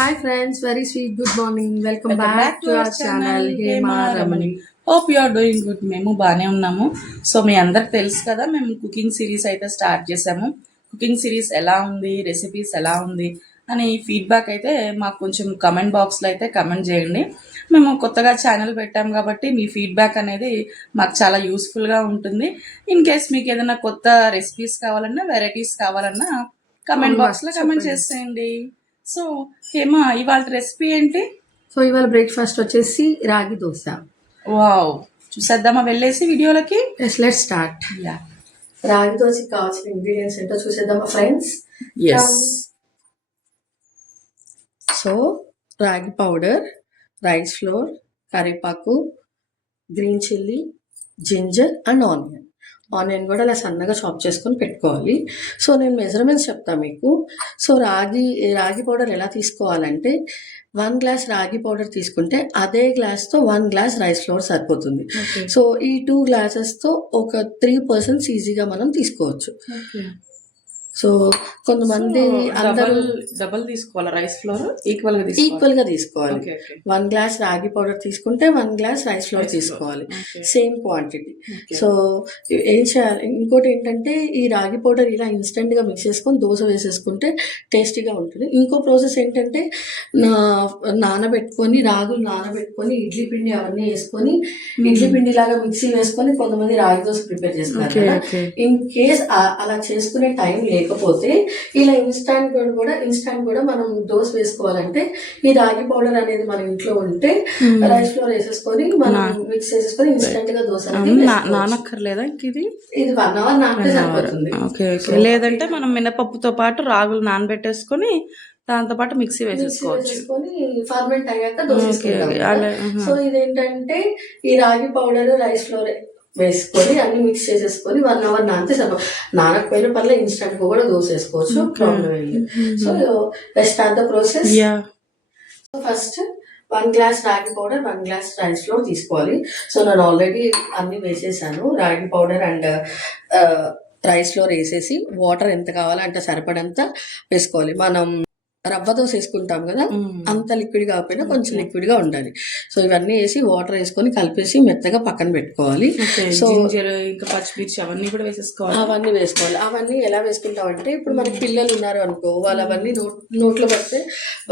Hi friends, very sweet good morning. Welcome back to our channel Hema Ramani. Hope you are doing good. మేము బాగానే ఉన్నాము. So మీ అందరికి తెలుసు కదా, మేము కుకింగ్ సిరీస్ అయితే స్టార్ట్ చేసాము. కుకింగ్ సిరీస్ ఎలా ఉంది, రెసిపీస్ ఎలా ఉంది అని ఫీడ్బ్యాక్ అయితే మాకు కొంచెం కమెంట్ బాక్స్లో అయితే కమెంట్ చేయండి. మేము కొత్తగా ఛానల్ పెట్టాము కాబట్టి మీ ఫీడ్బ్యాక్ అనేది మాకు చాలా యూస్ఫుల్గా ఉంటుంది. ఇన్ కేస్ మీకు ఏదైనా కొత్త రెసిపీస్ కావాలన్నా, వెరైటీస్ కావాలన్నా కమెంట్ బాక్స్లో కమెంట్ చేసేయండి. సో హేమా, ఇవాళ రెసిపీ ఏంటి? సో ఇవాళ బ్రేక్ఫాస్ట్ వచ్చేసి రాగి దోశ. వావ్, చూసేద్దామా వెళ్ళేసి వీడియోలకి? Let's start. రాగి దోశకి కావాల్సిన ఇంగ్రీడియంట్స్ ఏంటో చూసేద్దామా ఫ్రెండ్స్? ఎస్. సో రాగి పౌడర్, రైస్ ఫ్లోర్, కరివేపాకు, green chilli, ginger and onion కూడా అలా సన్నగా చాప్ చేసుకొని పెట్టుకోవాలి. సో నేను మెజర్మెంట్స్ చెప్తాను మీకు. సో రాగి పౌడర్ ఎలా తీసుకోవాలంటే 1 గ్లాస్ రాగి పౌడర్ తీసుకుంటే అదే గ్లాస్తో 1 గ్లాస్ రైస్ ఫ్లోర్ సరిపోతుంది. సో ఈ 2 గ్లాసెస్తో ఒక 3 పర్సన్స్ ఈజీగా మనం తీసుకోవచ్చు. సో కొంతమంది అందరూ డబల్ తీసుకోవాలి, రైస్ ఫ్లోర్ ఈక్వల్ గా తీసుకోవాలి. 1 గ్లాస్ రాగి పౌడర్ తీసుకుంటే 1 గ్లాస్ రైస్ ఫ్లోర్ తీసుకోవాలి, సేమ్ క్వాంటిటీ. సో ఏం చేయాలి, ఇంకోటి ఏంటంటే ఈ రాగి పౌడర్ ఇలా ఇన్స్టెంట్ గా మిక్స్ చేసుకొని దోశ వేసేసుకుంటే టేస్టీగా ఉంటుంది. ఇంకో ప్రాసెస్ ఏంటంటే రాగులు నానబెట్టుకొని ఇడ్లీ పిండి అవన్నీ వేసుకొని ఇడ్లీ పిండి లాగా మిక్సీ వేసుకొని కొంతమంది రాగి దోశ ప్రిపేర్ చేస్తారు. ఇన్ కేస్ అలా చేసుకునే టైం లేకపోతే ఇలా ఇన్స్టాంట్ కూడా మనం దోశ వేసుకోవాలంటే ఈ రాగి పౌడర్ అనేది మన ఇంట్లో ఉంటే రైస్ ఫ్లోర్ వేసేసుకొని మనం మిక్స్ చేసేసుకొని ఇన్స్టాంట్ గా దోశ నానక్కర్లేదా? ఇది 1 అవర్ నానితే సరిపోతుంది. లేదంటే మనం మినపప్పుతో పాటు రాగులు నానబెట్టేసుకొని దాంతో పాటు మిక్సీ వేసేసుకోవచ్చు. ఫర్మెంట్ అయ్యాక దోశ. సో ఇదేంటంటే ఈ రాగి పౌడర్ రైస్ ఫ్లోర్ వేసుకొని అన్ని మిక్స్ చేసేసుకొని 1 అవర్ నానితే నానకపోయిన పర్లే ఇన్స్టెంట్ కూడా దోశ వేసుకోవచ్చు, ప్రాబ్లం వెళ్ళి. So start the process. So first 1 glass రాగి పౌడర్, 1 గ్లాస్ రైస్ ఫ్లోర్ తీసుకోవాలి. సో నేను ఆల్రెడీ అన్ని వేసేసాను. రాగి పౌడర్ అండ్ రైస్ ఫ్లోర్ వేసేసి వాటర్ ఎంత కావాలో అంటే సరిపడంత వేసుకోవాలి. మనం రవ్వ దోశ వేసుకుంటాం కదా, అంత లిక్విడ్ కాకపోయినా కొంచెం లిక్విడ్ గా ఉండాలి. సో ఇవన్నీ వేసి వాటర్ వేసుకొని కలిపేసి మెత్తగా పక్కన పెట్టుకోవాలి. సో ఇంకా పచ్చిమిర్చి అవన్నీ కూడా వేసేసుకోవాలి. అవన్నీ ఎలా వేసుకుంటామంటే ఇప్పుడు మనకి పిల్లలు ఉన్నారు అనుకో, వాళ్ళు అవన్నీ నోట్లో పడితే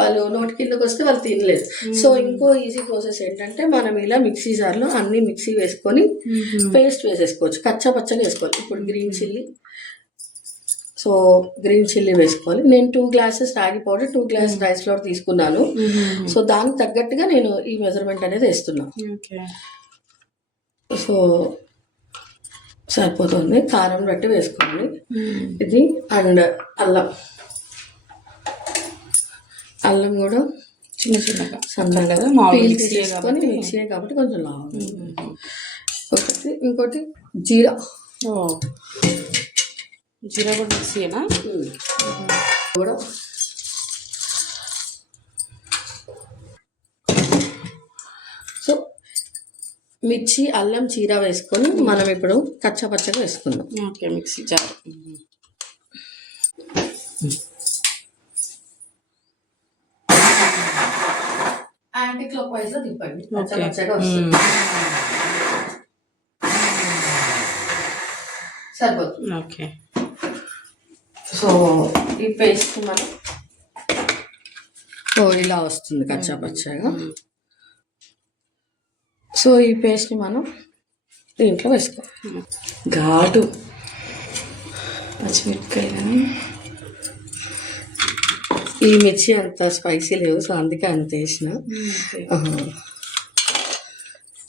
వాళ్ళు నోటి కిందకి వస్తే వాళ్ళు తినలేదు. సో ఇంకో ఈజీ ప్రాసెస్ ఏంటంటే మనం ఇలా మిక్సీ జార్లో అన్ని మిక్సీ వేసుకొని పేస్ట్ వేసేసుకోవచ్చు, కచ్చా పచ్చగా వేసుకోవాలి. ఇప్పుడు గ్రీన్ చిల్లీ వేసుకోవాలి. నేను 2 గ్లాసెస్ రాగి పౌడర్, 2 గ్లాస్ రైస్ ఫ్లోర్ తీసుకున్నాను. సో దానికి తగ్గట్టుగా నేను ఈ మెజర్మెంట్ అనేది వేస్తున్నాను. సో సరిపోతుంది. కారం బట్టి వేసుకోండి. ఇది అండ్ అల్లం కూడా చిన్నగా సన్నగా వేసుకొని మిక్సీ కాబట్టి కొంచెం లావు. ఇంకోటి జీరా కూడా మిక్సీనా కూడా. సో మిర్చి, అల్లం, జీరా వేసుకొని మనం ఇప్పుడు కచ్చపచ్చగా వేసుకుందాం. Okay, mixie jar. Anticlockwise లో తిప్పండి, కచ్చపచ్చగా వస్తుంది. సరిపోతుంది. ఓకే. సో ఈ పేస్ట్ మనం ఇలా వస్తుంది కచ్చా పచ్చగా. సో ఈ పేస్ట్ని మనం దీంట్లో వేసుకోవాలి. ఘాటు పచ్చిమిరపకాయలు. ఈ మిర్చి అంత స్పైసీ లేవు, సో అందుకే అంత వేసిన.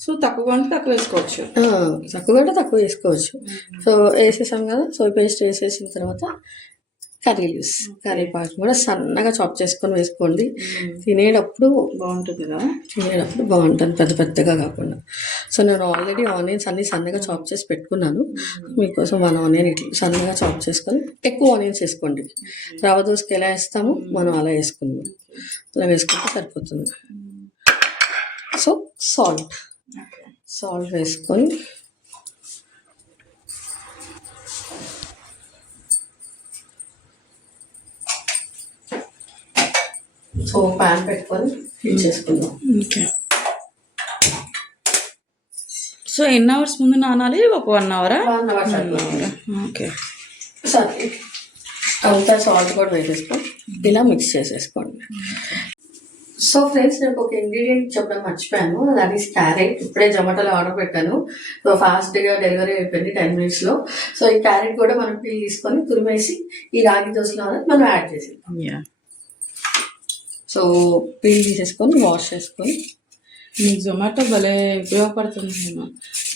సో తక్కువ అంటే తక్కువ వేసుకోవచ్చు, తక్కువ వేసుకోవచ్చు. సో వేసేసాం కదా. సో పేస్ట్ వేసేసిన తర్వాత కరివేపాకు కూడా సన్నగా చాప్ చేసుకొని వేసుకోండి. తినేటప్పుడు బాగుంటుంది కదా, పెద్ద పెద్దగా కాకుండా. సో నేను ఆల్రెడీ ఆనియన్స్ అన్ని సన్నగా చాప్ చేసి పెట్టుకున్నాను. మీకోసం 1 ఆనియన్ ఇట్లా సన్నగా చాప్ చేసుకొని, ఎక్కువ ఆనియన్స్ వేసుకోండి. రవ్వ దోశకి ఎలా వేస్తామో మనం అలా వేసుకుందాం. అలా వేసుకుంటే సరిపోతుంది. సో సాల్ట్ వేసుకొని సో ప్యాన్ పెట్టుకొని హీట్ చేసుకుందాం. ఓకే. సో ఎన్ని అవర్స్ ముందు నానాలి? ఒక 1 అవరా? 1 అవర్ సరిపోతుంది. ఓకే. సరే, అంతా సాల్ట్ కూడా వేసేసుకొని ఇలా మిక్స్ చేసేసుకోండి. సో ఫ్రెండ్స్, నాకు ఒక ఇంగ్రీడియంట్ చెప్పడం మర్చిపోయాను. That is carrot. ఇప్పుడే జొమాటోలో ఆర్డర్ పెట్టాను. సో ఫాస్ట్గా డెలివరీ అయిపోయింది 10 minutesలో. సో ఈ క్యారెట్ కూడా మనం పీల్ తీసుకొని తురిమేసి ఈ రాగి దోశలో మనం యాడ్ చేసేద్దాం. సో పీల్ తీసేసుకొని వాష్ చేసుకొని. మీకు జొమాటో భలే ఉపయోగపడుతుంది.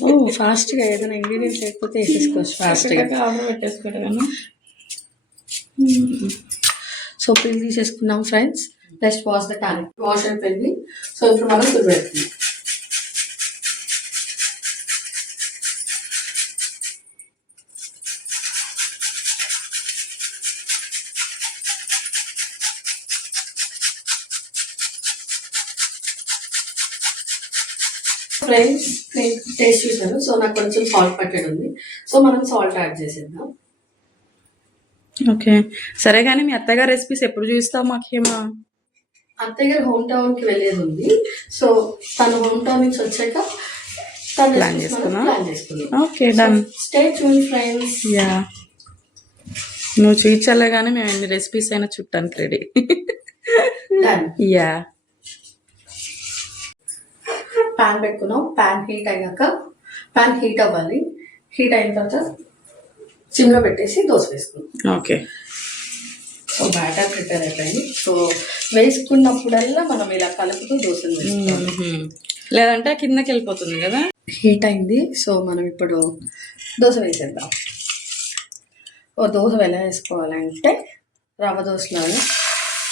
నేను ఫాస్ట్గా ఏదైనా ఇంగ్రీడియంట్స్ లేకపోతే వేసేసుకోవచ్చు ఫాస్ట్గా. ఆర్డర్ పెట్టేసుకుంటాను. సో పీల్ తీసేసుకున్నాం friends. Next wash the carrot. Wash అయిపోయింది. సో ఇప్పుడు మనం తురిమేస్తున్నాం. ఫ్రెండ్స్, నేను టేస్ట్ చూసాను. సో నాకు కొంచెం సాల్ట్ పట్టేది ఉంది. సో మనం సాల్ట్ యాడ్ చేసేద్దాం. ఓకే, సరే. కానీ మీ అత్తగారి రెసిపీస్ ఎప్పుడు చూస్తావు మాకేమో? అత్తయ్య గారు హోమ్ టౌన్ కి వెళ్ళేది ఉంది. సో తను హోమ్ టౌన్ నుంచి వచ్చాక ప్లాన్ చేసుకున్నాం. Okay, done. Stay tune friends. Yeah, నువ్వు చూపించాలే కానీ మేము ఎన్ని రెసిపీస్ అయినా చుట్టానికి రెడీ. డన్. యా. ప్యాన్ పెట్టుకున్నాం. ప్యాన్ హీట్ అయ్యాక, ప్యాన్ హీట్ అవ్వాలి. హీట్ అయిన తర్వాత సిమ్లో పెట్టేసి దోశ వేసుకున్నాం. ఓకే. సో బ్యాటర్ ప్రిపేర్ అయిపోయింది. సో వేసుకున్నప్పుడల్లా మనం ఇలా కలుపుతూ దోశలు వేసుకోవాలి, లేదంటే కిందకి వెళ్ళిపోతుంది కదా. హీట్ అయింది. సో మనం ఇప్పుడు దోశ వేసేద్దాం. ఓ దోశ ఎలా వేసుకోవాలంటే రవ్వ దోశలాగా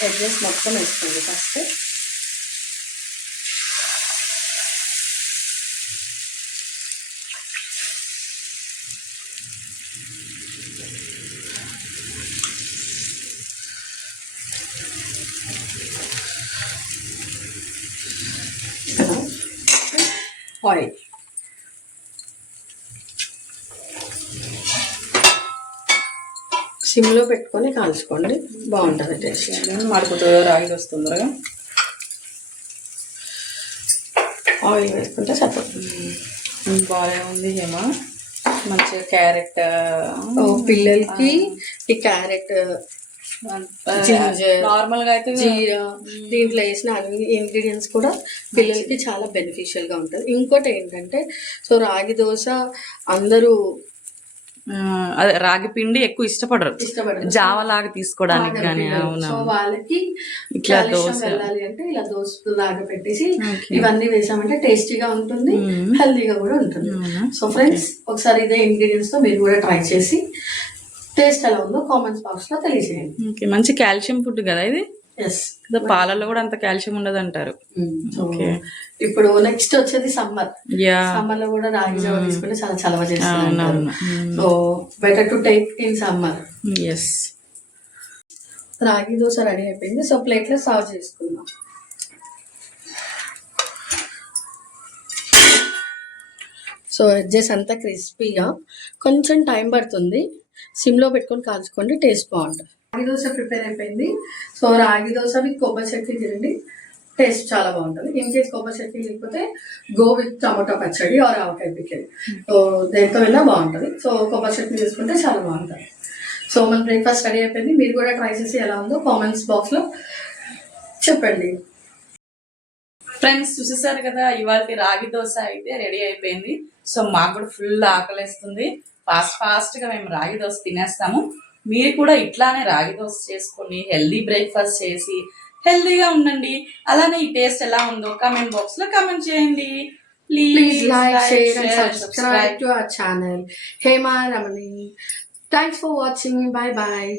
ఎడ్జెస్ మొత్తం వేసుకోండి ఫస్ట్. ఆయిల్ సిమ్లో పెట్టుకొని కాల్చుకోండి, బాగుంటుంది టేస్ట్. మడుపుతుందో రాగి వస్తుందిగా. ఆయిల్ వేసుకుంటే సరిపోతుంది. బాగా ఉంది ఏమో. మంచిగా క్యారెట్ పిల్లలకి ఈ క్యారెట్, నార్మల్ గా అయితే జీరా, దీంట్లో వేసిన అన్ని ఇంగ్రీడియంట్స్ కూడా పిల్లలకి చాలా బెనిఫిషియల్ గా ఉంటుంది. ఇంకోటి ఏంటంటే, సో రాగి దోశ అందరూ అదే రాగి పిండి ఎక్కువ ఇష్టపడరు, జావ లాగా తీసుకోవడానికి కానీ. సో వాళ్ళకి ఇట్లా దోశ వెళ్ళాలి అంటే ఇలా దోశ లాగా పెట్టేసి ఇవన్నీ వేసామంటే టేస్టీగా ఉంటుంది, హెల్తీగా కూడా ఉంటుంది. సో ఫ్రెండ్స్, ఒకసారి ఇదే ఇంగ్రీడియంట్స్ తో మీరు కూడా ట్రై చేసి టేస్ట్ ఎలా ఉందో కామెంట్స్ బాక్స్ లో తెలియజేయండి. మంచి కాల్షియం ఫుడ్ కదా ఇది. ఎస్, పాలల్లో కూడా అంత కాల్షియం ఉండదు అంటారు. ఇప్పుడు నెక్స్ట్ వచ్చేది సమ్మర్. సమ్మర్ లో కూడా రాగి జావ తీసుకుంటే చాలా చలవ చేస్తుంది. So better to take in summer. Yes. Ragi dosa ready అయిపోయింది. సో ప్లేట్ లో సర్వ్ చేసుకుందాం. సో ఎడ్జెస్ అంతా క్రిస్పీగా, కొంచెం టైం పడుతుంది. సిమ్లో పెట్టుకొని కాల్చుకోండి, టేస్ట్ బాగుంటుంది. రాగి దోశ ప్రిపేర్ అయిపోయింది. సో రాగి దోశ విత్ కొబ్బరి చట్నీ తినండి, టేస్ట్ చాలా బాగుంటుంది. ఇన్ కేస్ కొబ్బరి చట్నీ లేకపోతే గో విత్ టమాటో పచ్చడి ఆర్ ఆవకాయ పికిల్. సో దేంతో వెళ్ళినా బాగుంటుంది. సో కొబ్బరి చట్నీ తీసుకుంటే చాలా బాగుంటుంది. సో మన బ్రేక్ఫాస్ట్ రెడీ అయిపోయింది. మీరు కూడా ట్రై చేసి ఎలా ఉందో కామెంట్స్ బాక్స్లో చెప్పండి. ఫ్రెండ్స్, చూసేసారు కదా, ఇవాళ రాగి దోశ అయితే రెడీ అయిపోయింది. సో మాకు కూడా ఫుల్ ఆకలిస్తుంది. ఫాస్ట్గా మేము రాగి దోశ తినేస్తాము. మీరు కూడా ఇట్లానే రాగి దోశ చేసుకొని హెల్దీ బ్రేక్ఫాస్ట్ చేసి హెల్దీగా ఉండండి. అలానే ఈ టేస్ట్ ఎలా ఉందో కామెంట్ బాక్స్ లో కామెంట్ చేయండి. Please like, share and subscribe to our channel Hema Ramani. Thanks for watching. Bye bye.